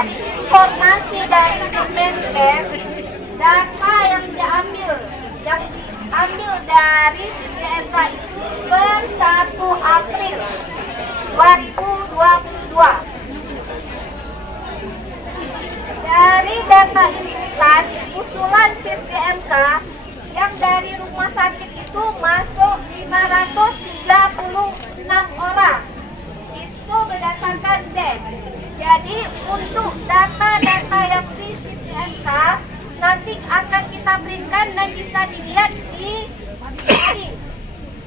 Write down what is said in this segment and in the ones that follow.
Jadi informasi dari Kemenkes, data yang diambil dari SISDMK itu per 1 April 2022. Dari data ini kan usulan SISDMK yang dari rumah sakit itu masuk 536 orang. Itu berdasarkan tes. Jadi untuk data-data yang di SISDMK nanti akan kita berikan dan bisa dilihat di sini.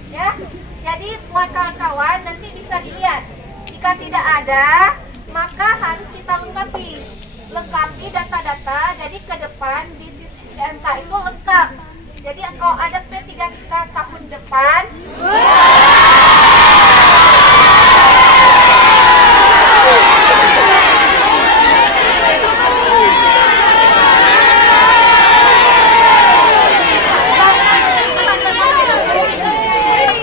Ya. Jadi buat kawan-kawan nanti bisa dilihat. Jika tidak ada, maka harus kita lengkapi data-data. Jadi ke depan di SISDMK itu lengkap. Jadi kalau ada P3K tahun depan,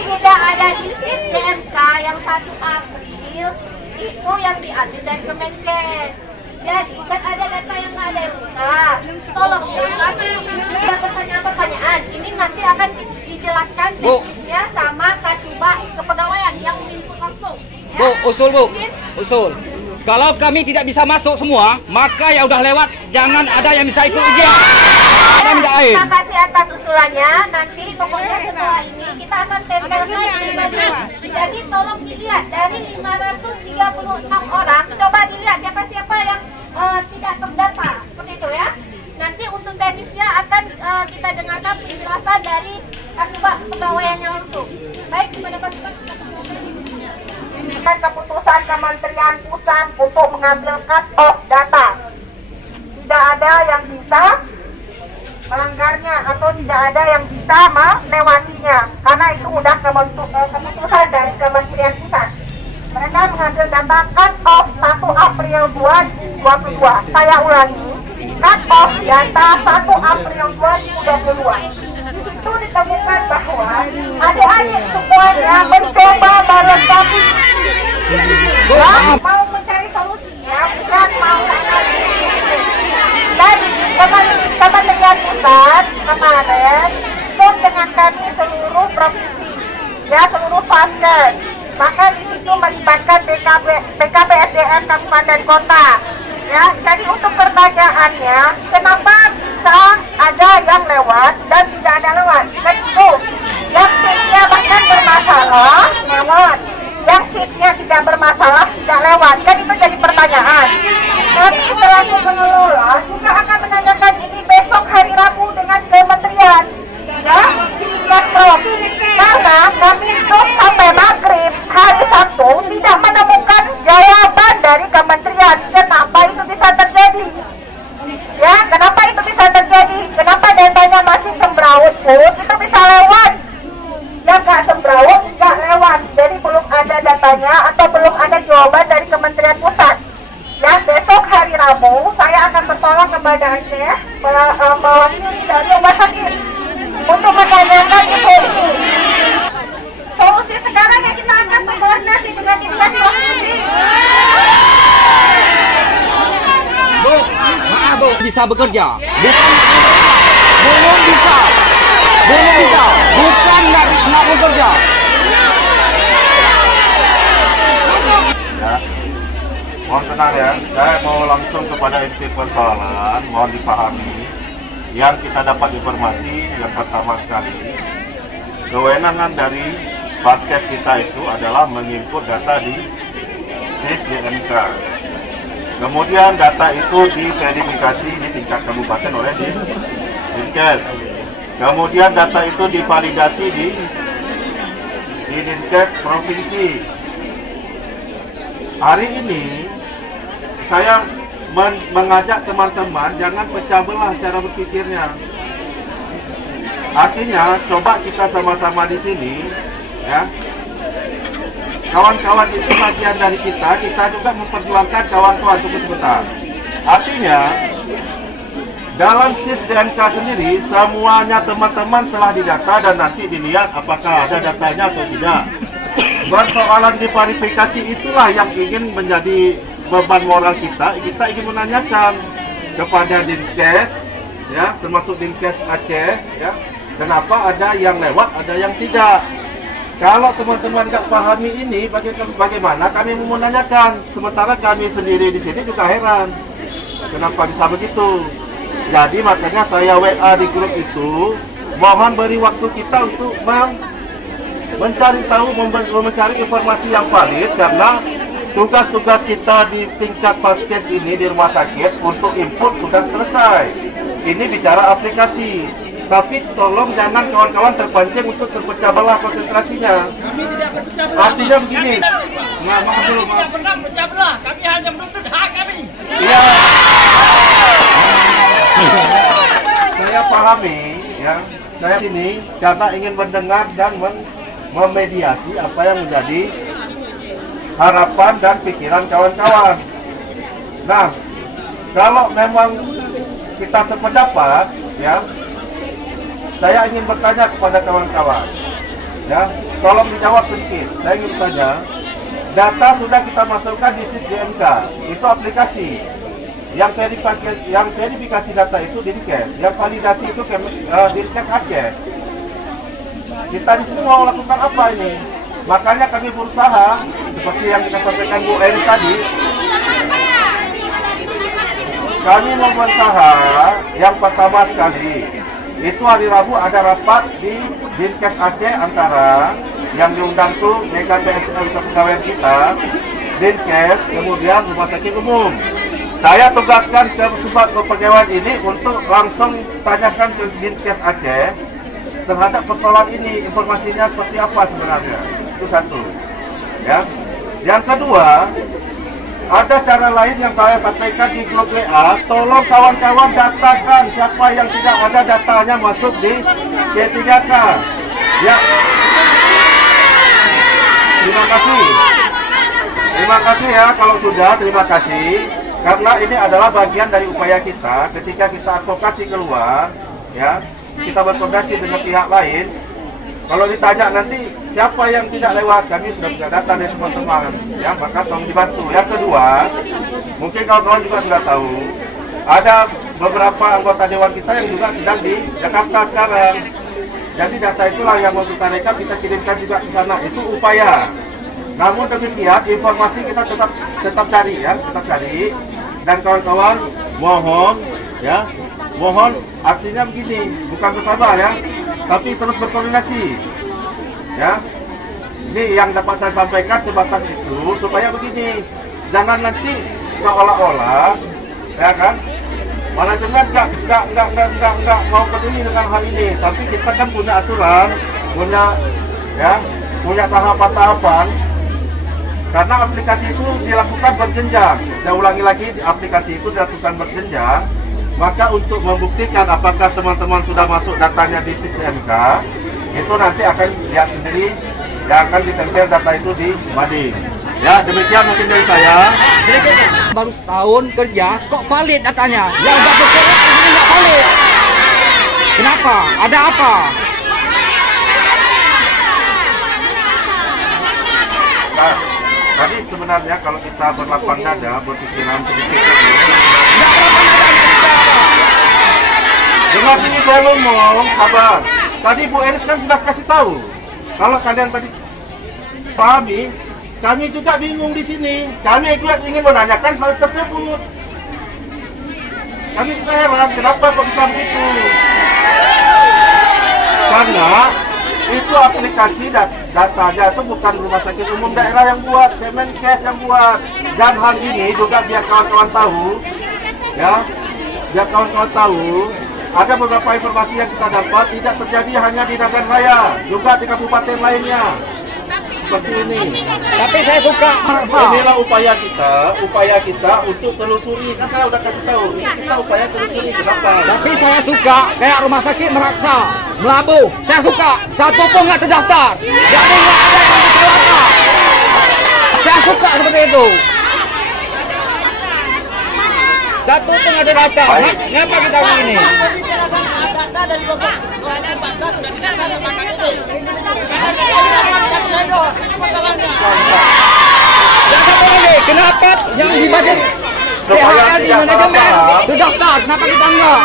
sudah ada di SISDMK yang 1 April itu yang diambil dari Kemenkes. Jadi kan ada data yang nggak ada yang lengkap. Tolong ya, pertanyaan ini nanti akan dijelaskan ya sama Kasubag Kepegawaian yang meliput langsung. Ya. Bu, usul. Kalau kami tidak bisa masuk semua, maka ya udah lewat. Jangan ada yang bisa ikut ujian. Terima kasih atas usulannya. Nanti pokoknya setelah ini kita akan tempelkan di bagian. Jadi tolong dilihat dari 536 orang. Coba dilihat siapa-siapa yang tidak terdata. Seperti itu ya. Nanti untuk teknisnya akan kita dengarkan penjelasan dari Kasubag Kepegawaiannya langsung. Baik, kepada Kasubag. Keputusan Kementerian Pusat untuk mengambil cut-off data. Tidak ada yang bisa melanggarnya atau tidak ada yang bisa melewatinya karena itu sudah keputusan dari Kementerian Pusat. Mereka mengambil data cut-off 1 April 2022. Saya ulangi, cut-off data 1 April 2022. Di situ ditemukan bahwa adik-adik semuanya mencoba melengkapi. Ya, mau mencari solusinya, bukan mau dan Kementerian Pusat kemarin ikut dengan kami seluruh provinsi, ya seluruh Faskes. Maka di situ melibatkan BKPSDM Kabupaten Kota. Ya, jadi untuk pertanyaannya, kenapa bisa ada yang lewat dan tidak ada lewat? Kan itu, yang seatnya bahkan bermasalah lewat, yang seatnya tidak bermasalah tidak lewat. Kan itu jadi pertanyaan. Kami selaku pengelola juga akan menanyakan ini besok hari Rabu dengan Kementerian, ya, karena kami itu sampai maghrib hari Sabtu tidak menemukan jawaban dari Kementerian kenapa itu bisa terjadi. Ya, kenapa itu bisa terjadi? Kenapa datanya masih sembraut pun itu bisa lewat? Yang nggak sembraut nggak lewat. Jadi belum ada datanya atau belum ada jawaban dari Kementerian Pusat. Ya, besok hari Rabu saya akan bertolak kepada Aceh mewakili dari rumah sakit untuk menanyakan itu. Solusi sekarang yang kita akan berkoordinasi dengan dinas provinsi. Bu, maaf Bu, bisa bekerja. Belum bisa. Bukan nggak bekerja. Ya, mohon tenang ya. Saya mau langsung kepada inti persoalan. Mohon dipahami. Yang kita dapat informasi yang pertama sekali, kewenangan dari Faskes kita itu adalah menginput data di SISDMK. Kemudian data itu diverifikasi di tingkat kabupaten oleh Dinkes. Kemudian data itu divalidasi di Dinkes provinsi. Hari ini saya mengajak teman-teman jangan pecah belah cara berpikirnya. Artinya coba kita sama-sama di sini, ya. Kawan-kawan itu bagian dari kita juga memperjuangkan kawan-kawan. Tunggu sebentar. Artinya dalam SISDMK sendiri semuanya teman-teman telah didata dan nanti dilihat apakah ada datanya atau tidak. Persoalan diverifikasi itulah yang ingin menjadi beban moral kita ingin menanyakan kepada Dinkes, ya, termasuk Dinkes Aceh, ya, kenapa ada yang lewat, ada yang tidak. Kalau teman-teman nggak pahami ini, bagaimana kami mau menanyakan? Sementara kami sendiri di sini juga heran, kenapa bisa begitu. Jadi makanya saya WA di grup itu, mohon beri waktu kita untuk mencari tahu, mencari informasi yang valid, karena tugas-tugas kita di tingkat Vaskes ini di rumah sakit untuk input sudah selesai. Ini bicara aplikasi. Tapi tolong jangan kawan-kawan terpancing untuk terpecah belah konsentrasinya. Kami tidak berpecah belah. Artinya begini. Maaf dulu, maaf. Tidak pernah berpecah belah. Kami hanya menuntut hak kami. Iya. Saya pahami, ya. Saya ini karena ingin mendengar dan memediasi apa yang menjadi harapan dan pikiran kawan-kawan. Nah, kalau memang kita sependapat, ya, saya ingin bertanya kepada kawan-kawan, ya, tolong dijawab sedikit. Saya ingin bertanya, data sudah kita masukkan di SIS-DMK, itu aplikasi. Yang verifikasi data itu Dinkes, yang validasi itu Dinkes Aceh. Kita di sini mau lakukan apa ini? Makanya kami berusaha, seperti yang kita sampaikan Bu Eris tadi, kami mau berusaha yang pertama sekali, itu hari Rabu ada rapat di Dinkes Aceh antara yang diundang tuh BKPSDM kepegawaian kita, Dinkes, kemudian Rumah Sakit Umum. Saya tugaskan ke Subak Kepegawaian ini untuk langsung tanyakan ke Dinkes Aceh terhadap persoalan ini, informasinya seperti apa sebenarnya. Itu satu. Ya. Yang kedua, ada cara lain yang saya sampaikan di grup WA, tolong kawan-kawan datakan siapa yang tidak ada datanya masuk di P3K. Ya. Terima kasih. Terima kasih ya, kalau sudah, terima kasih. Karena ini adalah bagian dari upaya kita ketika kita advokasi keluar, ya, kita berkoordinasi dengan pihak lain. Kalau ditanya nanti siapa yang tidak lewat, kami sudah punya data dari teman-teman, ya, maka tolong dibantu. Yang kedua, mungkin kawan-kawan juga sudah tahu, ada beberapa anggota dewan kita yang juga sedang di Jakarta sekarang. Jadi data itulah yang mau kita rekap, kita kirimkan juga ke sana. Itu upaya. Namun demikian, informasi kita tetap cari, ya, tetap cari. Dan kawan-kawan mohon, ya, mohon artinya begini, bukan bersabar, ya, tapi terus berkoordinasi, ya. Ini yang dapat saya sampaikan sebatas itu, supaya begini, jangan nanti seolah-olah, ya kan, manajemen nggak mau peduli dengan hal ini, tapi kita kan punya aturan, punya tahapan-tahapan. Karena aplikasi itu dilakukan berjenjang. Saya ulangi lagi, aplikasi itu dilakukan berjenjang. Maka untuk membuktikan apakah teman-teman sudah masuk datanya di SIS-DMK, itu nanti akan lihat sendiri, yang akan ditempel data itu di mading. Ya, demikian mungkin dari saya. Baru setahun kerja, kok valid datanya? Yang udah bekerja ini nggak valid. Kenapa? Ada apa? Nah, tadi sebenarnya kalau kita berlapang dada, berpikiran sedikit, dengar ini saya ngomong, sabar. Tadi Bu Eris kan sudah kasih tahu. Kalau kalian tadi pahami, kami juga bingung di sini. Kami juga ingin menanyakan hal tersebut. Kami juga heran, kenapa kok bisa begitu? Karena itu aplikasi datanya itu bukan Rumah Sakit Umum Daerah yang buat, Kemenkes yang buat. Dan hal ini juga biar kawan-kawan tahu, ya, biar kawan-kawan tahu, ada beberapa informasi yang kita dapat tidak terjadi hanya di Nagan Raya, juga di kabupaten lainnya. Seperti ini. Tapi saya suka merasa. Inilah upaya kita untuk telusuri. Kan saya udah kasih tahu, ini kita upaya telusuri kenapa. Tapi saya suka kayak rumah sakit Meraksa, Melabu. Saya suka, satu pun nggak terdaftar. Jadi nggak ada yang disalahkan. Saya suka seperti itu. Satu pun nggak terdaftar. Kenapa kita begini? Data dari 2014 sudah tidak ada makan ini. Karena masalahnya. Kenapa yang di bagian THR di manajemen terdaftar? Kenapa kita enggak?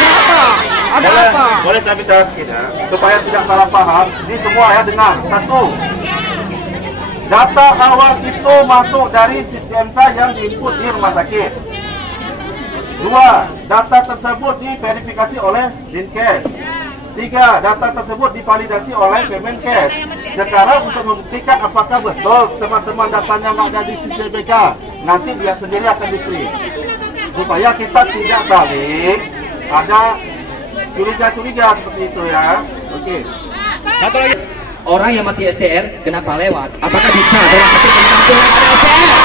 Kenapa? Ada apa? Boleh saya minta sedikit ya, supaya tidak salah paham. Ini semua ya dengar. Satu, data awal itu masuk dari sistem yang diinput di rumah sakit. Dua, data tersebut diverifikasi oleh Dinkes. Tiga, data tersebut divalidasi oleh Kemenkes. Sekarang untuk membuktikan apakah betul teman-teman datanya nggak ada di sistem BK, nanti dia sendiri akan di-print. Supaya kita tidak saling ada curiga-curiga seperti itu ya. Oke. Satu lagi. Orang yang mati STR kenapa lewat? Apakah bisa rumah sakit menampung yang ada STR?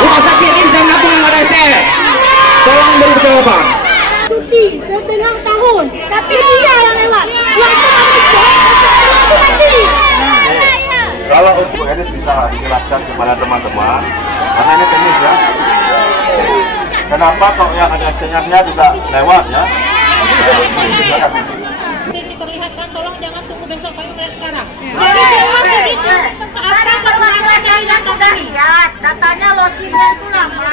Rumah sakit ini bisa menampung yang ada STR? Tolong beri jawaban. Cuti setengah tahun, tapi dia yang lewat. Waktu itu mati. Kalau untuk Eris bisa dijelaskan kepada teman-teman, karena ini teknis ya. Kenapa kok yang ada STR-nya juga lewat ya? Diperlihatkan, tolong jangan tunggu besok, kami melihat sekarang. Datanya loginnya itu lama.